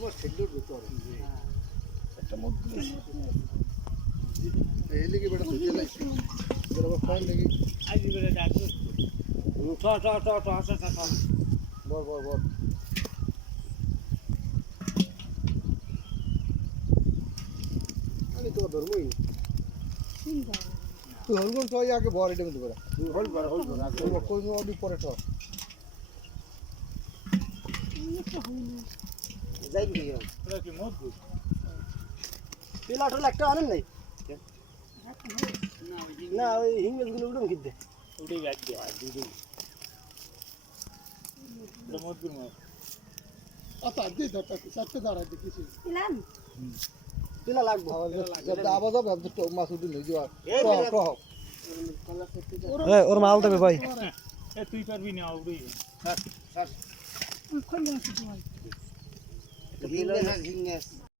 মাছ ঠেকলে ভিতর একটা মুখ এই লিগে বেটা ধুতে লাগছে এর আবার ফাইন লাগি আজ বেটা ডাকো ট ট ট ট আসা ট বল বল বল আমি তো ধর্মই তুই হলগুন তো আগে বড় এটা কিন্তু করে তুই হল আগে কই নো অবি পরে তো যাই কি ওরা কি মজবুত পিলাটল একটা আনেন নাই না ওই হিঙ্গল গুলো উড়ন কিদে উড়ে যাচ্ছে আর দুদিন এটা মজবুত মাছ আচ্ছা দে দাঁড়া চারটে দাঁড়া দেখেছি ইলাম পিলা লাগবে যেটা আবাদ হবে তো মাছ উঠে নিয়ে যাওয়া টহ ওর মাল দেবে ভাই এ তুই পারবি না উড়ে কোন জায়গা থেকে হিঙ্গেস